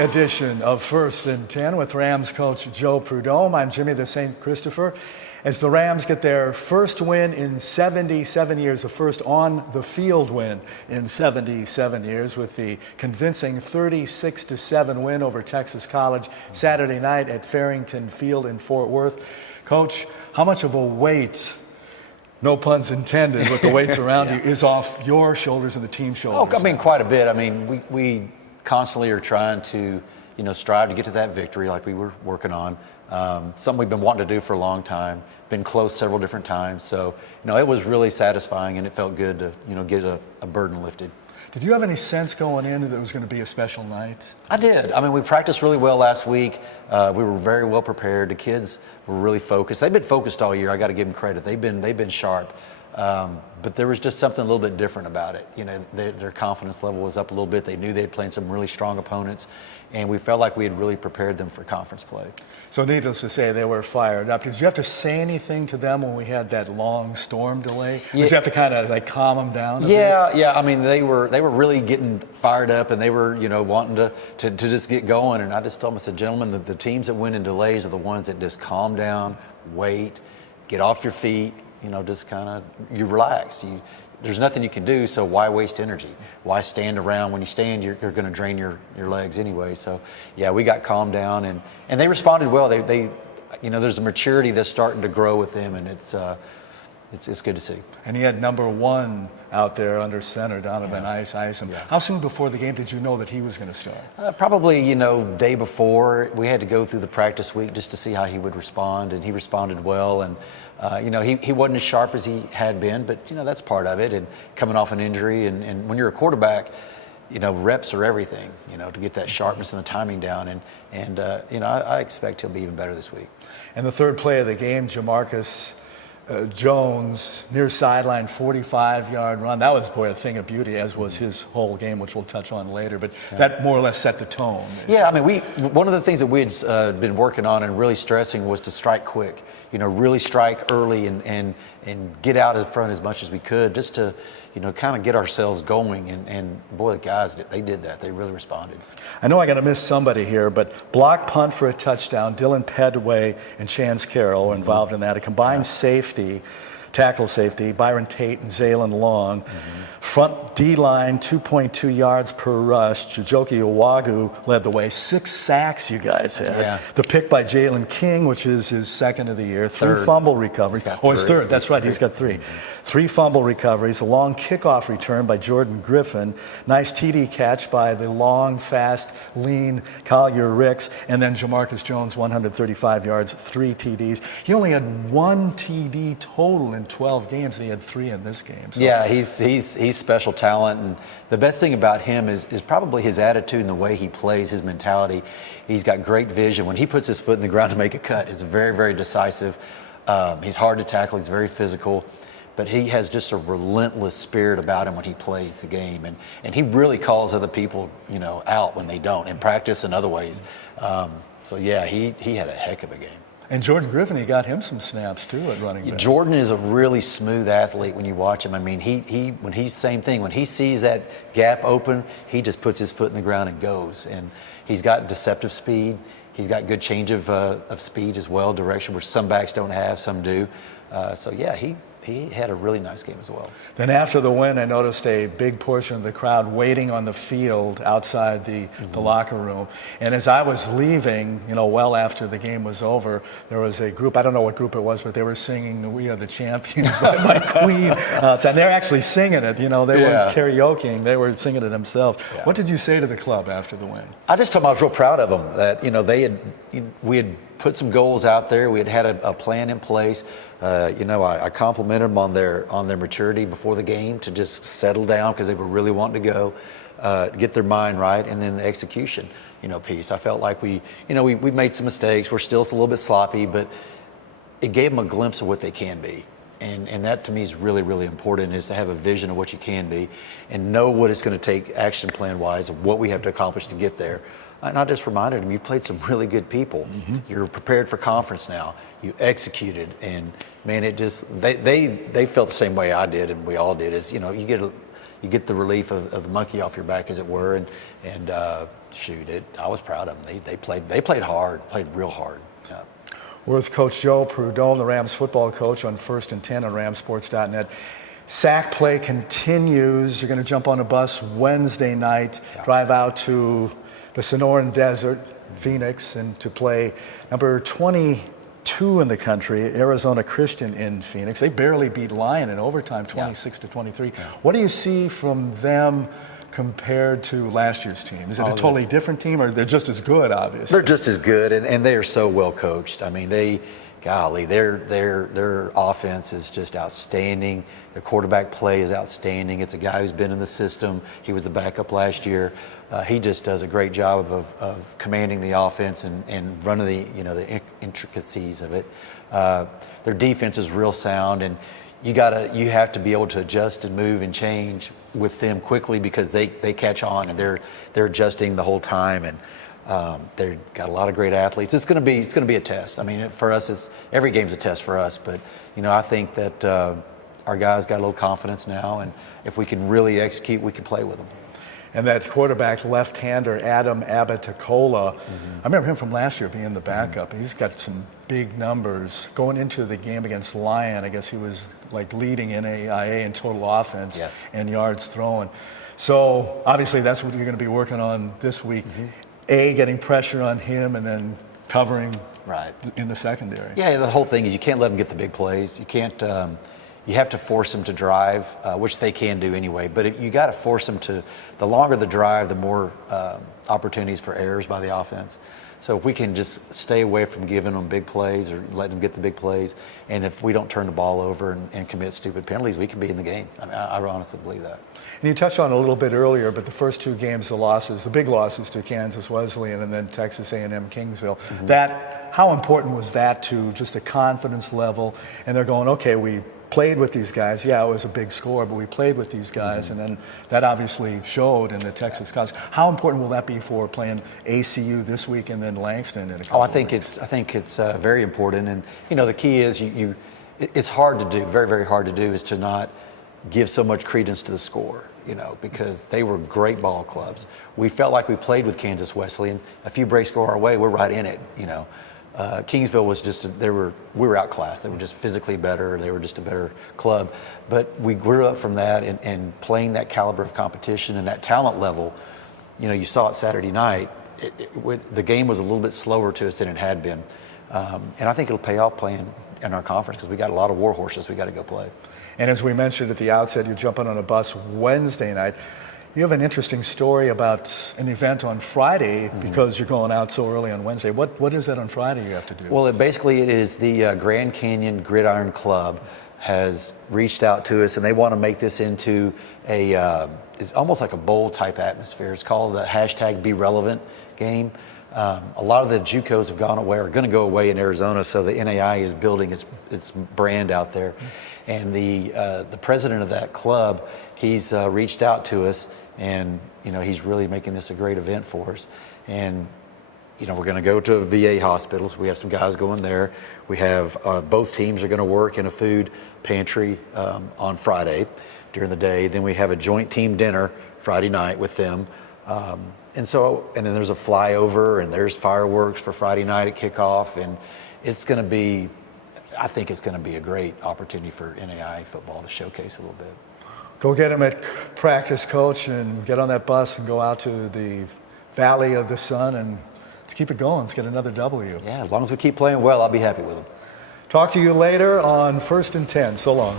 edition of First and 10 with Rams coach Joe Prud'homme. I'm Jimmy the St. Christopher. As the Rams get their first win in 77 years, the first on-the-field win in 77 years with the convincing 36-7 win over Texas College Saturday night at Farrington Field in Fort Worth. Coach, how much of a weight, no puns intended, with the weights around you, is off your shoulders and the team's shoulders? Oh, I mean, quite a bit. I mean, we constantly are trying to, strive to get to that victory like we were working on. Something we've been wanting to do for a long time, been close several different times. So, it was really satisfying and it felt good to, get a burden lifted. Did you have any sense going in that it was going to be a special night? I did. I mean, we practiced really well last week. We were very well prepared. The kids were really focused. They've been focused all year. I got to give them credit. They've been sharp. But there was just something a little bit different about it. Their confidence level was up a little bit. They knew they had played some really strong opponents, and we felt like we had really prepared them for conference play. So needless to say, they were fired up. Did you have to say anything to them when we had that long storm delay? Yeah. Did you have to kind of calm them down a bit? Yeah. I mean, they were really getting fired up, and they were, wanting to just get going. And I just told them, I said, gentlemen, the teams that win in delays are the ones that just calm down, wait, get off your feet. Just kind of, you relax. There's nothing you can do, so why waste energy? Why stand around? When you stand, you're going to drain your legs anyway. So, yeah, we got calmed down, and they responded well. They there's a maturity that's starting to grow with them, and it's good to see. And he had number one out there under center, Donovan Ice. And how soon before the game did you know that he was going to start? Probably, day before. We had to go through the practice week just to see how he would respond, and he responded well. And he wasn't as sharp as he had been, but that's part of it. And coming off an injury, and when you're a quarterback, reps are everything. To get that sharpness and the timing down. And I expect he'll be even better this week. And the third play of the game, Jamarcus Jones, near sideline, 45-yard run. That was, a thing of beauty, as was his whole game, which we'll touch on later. But that more or less set the tone. Yeah, I mean, one of the things that we had been working on and really stressing was to strike quick. Really strike early and get out in front as much as we could, just to, kind of get ourselves going. And boy, the guys, they did that. They really responded. I know I got to miss somebody here, but block punt for a touchdown. Dylan Pedway and Chance Carroll were involved in that. A combined safety, tackle safety, Byron Tate and Zaylen Long. Front D-line, 2.2 yards per rush. Chijoke Owagu led the way. 6 sacks you guys had. Yeah. The pick by Jalen King, which is his second of the year. 3 fumble recoveries. His third. That's right. He's got 3. 3 fumble recoveries. A long kickoff return by Jordan Griffin. Nice TD catch by the long, fast, lean Collier Ricks. And then Jamarcus Jones, 135 yards, 3 TDs. He only had 1 TD total in 12 games, and he had 3 in this game. So. Yeah, he's special talent, and the best thing about him is probably his attitude and the way he plays, his mentality. He's got great vision. When he puts his foot in the ground to make a cut, it's very, very decisive. He's hard to tackle. He's very physical, but he has just a relentless spirit about him when he plays the game, and he really calls other people, out when they don't, in practice and other ways. So yeah, he had a heck of a game. And Jordan Griffin, he got him some snaps too at running back. Jordan is a really smooth athlete when you watch him. I mean, when he's same thing. When he sees that gap open, he just puts his foot in the ground and goes. And he's got deceptive speed. He's got good change of speed as well, direction, which some backs don't have, some do. So yeah, he had a really nice game as well. Then after the win, I noticed a big portion of the crowd waiting on the field outside the locker room. And as I was leaving, well after the game was over, there was a group, I don't know what group it was, but they were singing "We Are the Champions" by Queen. And they're actually singing it, they weren't karaokeing, they were singing it themselves. Yeah. What did you say to the club after the win? I just told them I was real proud of them, that, we had put some goals out there. We had a plan in place. I complimented them on their maturity before the game to just settle down because they were really wanting to go, get their mind right, and then the execution, piece. I felt like we made some mistakes. We're still a little bit sloppy, but it gave them a glimpse of what they can be. And that to me is really, really important, is to have a vision of what you can be and know what it's going to take action plan wise of what we have to accomplish to get there. And I just reminded them, you played some really good people. You're prepared for conference now. You executed, and man, it just they felt the same way I did, and we all did. Is you you get the relief of the monkey off your back, as it were, and shoot, I was proud of them. They played hard, played real hard. Yeah. We're with Coach Joe Prud'homme, the Rams football coach, on First and 10 on ramsports.net. Sack play continues. You're going to jump on a bus Wednesday night, drive out to the Sonoran Desert, Phoenix, and to play number 22 in the country, Arizona Christian in Phoenix. They barely beat Lyon in overtime, 26-23. What do you see from them compared to last year's team? Is it a totally different team, or they're just as good, obviously? They're just as good, and they are so well coached. I mean, their offense is just outstanding. Their quarterback play is outstanding. It's a guy who's been in the system. He was a backup last year. He just does a great job of commanding the offense and running the intricacies of it. Their defense is real sound, and you have to be able to adjust and move and change with them quickly, because they catch on, and they're adjusting the whole time, and they've got a lot of great athletes. It's going to be a test. I mean, for us, every game's a test for us, but I think that our guys got a little confidence now, and if we can really execute, we can play with them. And that quarterback, left-hander, Adam Abitacola, I remember him from last year being the backup. He's got some big numbers. Going into the game against Lyon, I guess he was like leading NAIA in total offense and yards thrown. So obviously that's what you're going to be working on this week. Getting pressure on him, and then covering in the secondary. Yeah, the whole thing is you can't let them get the big plays. You can't. You have to force them to drive, which they can do anyway. But you got to force them to. The longer the drive, the more opportunities for errors by the offense. So if we can just stay away from giving them big plays or letting them get the big plays, and if we don't turn the ball over and commit stupid penalties, we can be in the game. I mean, I honestly believe that. And you touched on it a little bit earlier, but the first two games, the big losses to Kansas Wesleyan and then Texas A&M Kingsville, how important was that to just the confidence level? And they're going, okay, we played with these guys. Yeah, it was a big score, but we played with these guys, and then that obviously showed in the Texas College. How important will that be for playing ACU this week and then Langston in a couple I think it's very important, and the key is it's hard to do, very, very hard to do, is to not give so much credence to the score, because they were great ball clubs. We felt like we played with Kansas Wesleyan. A few breaks go our way, we're right in it, Kingsville was we were outclassed. They were just physically better. They were just a better club. But we grew up from that, and playing that caliber of competition and that talent level. You saw it Saturday night. The game was a little bit slower to us than it had been. And I think it'll pay off playing in our conference, because we got a lot of war horses we got to go play. And as we mentioned at the outset, you're jumping on a bus Wednesday night. You have an interesting story about an event on Friday, because you're going out so early on Wednesday. What is that on Friday you have to do? Well, it is the Grand Canyon Gridiron Club has reached out to us, and they want to make this into it's almost like a bowl type atmosphere. It's called the #BeRelevant game. A lot of the JUCOs have gone away, or are going to go away in Arizona, so the NAI is building its brand out there. And the president of that club, he's reached out to us, and he's really making this a great event for us. And we're going to go to VA hospitals. We have some guys going there. We have both teams are going to work in a food pantry on Friday during the day. Then we have a joint team dinner Friday night with them. And then there's a flyover, and there's fireworks for Friday night at kickoff, and I think it's going to be a great opportunity for NAIA football to showcase a little bit. Go get them at practice, Coach, and get on that bus and go out to the Valley of the Sun, and let's keep it going. Let's get another W. Yeah, as long as we keep playing well, I'll be happy with them. Talk to you later on First and 10. So long.